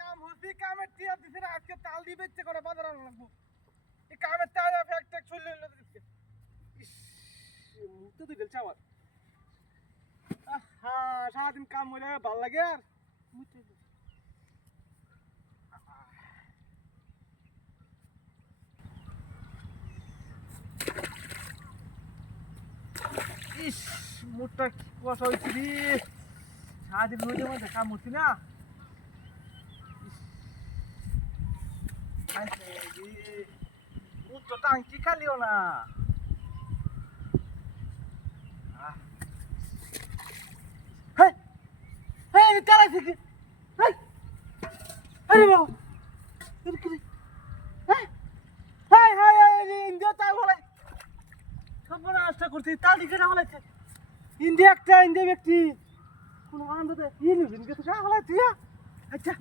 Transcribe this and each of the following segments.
কাম হসি কামের টিয়া দিছে আজকে তাল দিয়ে বেচতে করে বাজার আনা এই কামের তাজা ফ্যাক ট্যাক চলে এলো দিচ্ছে মুখ আমার। সারাদিন কাম হইলে ভালো লাগে আর। মুখ তো গেলছে। ইস মুখটা কি কুয়াশা হয়েছে রে। সারাদিন রোদের মধ্যে কাম হচ্ছি না। তো টাঙ্কি খালিও না। আরে বাবা? হেই, হেই, হেই, ইন্ডিয়া তাল বলাই। সর্বনাশ আশা করছি, তাল দিকে না। ইন্ডিয়া একটা, ইন্ডিয়া ব্যক্তি। কোনো আনন্দতে ইয়ে নিবি, ইন্ডিয়া তো না বলাইছে, ইয়া। আচ্ছা,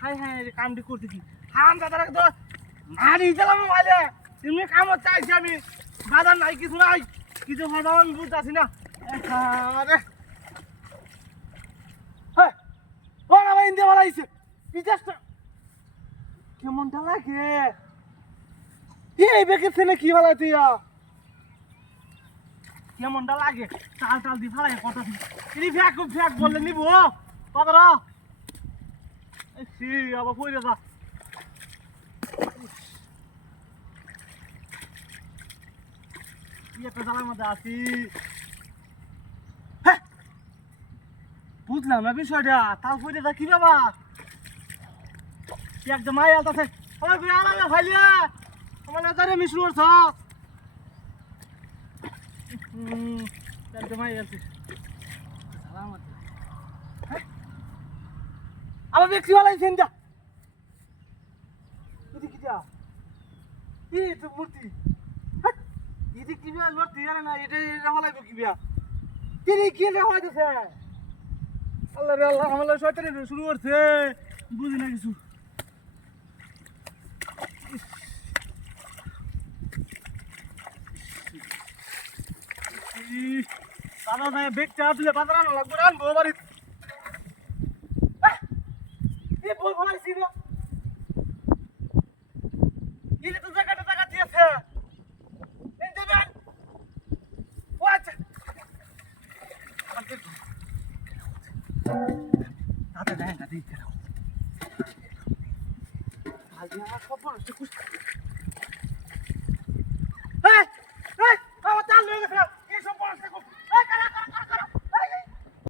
হাই হাই কামটি করতেছি। হারাম দাদারা তো মারি দিলাম মোবাইলে। এমনি কাম হচ্ছে আইছি আমি। বাজার নাই কিছু নাই। কিছু আমি না। আরে। হ্যাঁ না ভাই ইন্ডিয়া বানাইছে বিদেশটা কেমনটা লাগে? এই বেকে ছেলে কি তুই কেমনটা লাগে? চাল টাল দি ফালাই কথা তিনি ফ্যাক ফ্যাক বললে নিব বাবারা সি আবার পড়ে যা। জ্বালার মধ্যে আছি। বুঝলাম না বিষয়টা তাও পড়ে কি বাবা একদম মাই আলতাছে আমার ঘুরে আলাদা ভাইলিয়া আমার নাজারে মিশু করছ হুম একদম মাই আছে জ্বালার মধ্যে আবার ব্যক্তি বানাইছেন যা। এদিকে কি যা। এই তো মূর্তি। হ্যাঁ, এদিকে কি বিয়া মূর্তি জানে না এটা এটা হলাইব কি বিয়া? তিনি কি রে হলাইতেছে? আল্লাহ রে আল্লাহ আমার শয়তানি শুরু করছে। বুঝি না কিছু ইস, দাদা ভাই বেগ চা দিলে বাজার আনা লাগবে আনব বাড়িতে এ বল ফলাইছি না ইলে তো জায়গা দিয়েছে। ও আচ্ছা তাতে দেন না দিতে দাও আজ আমার খবর হচ্ছে কুস্তি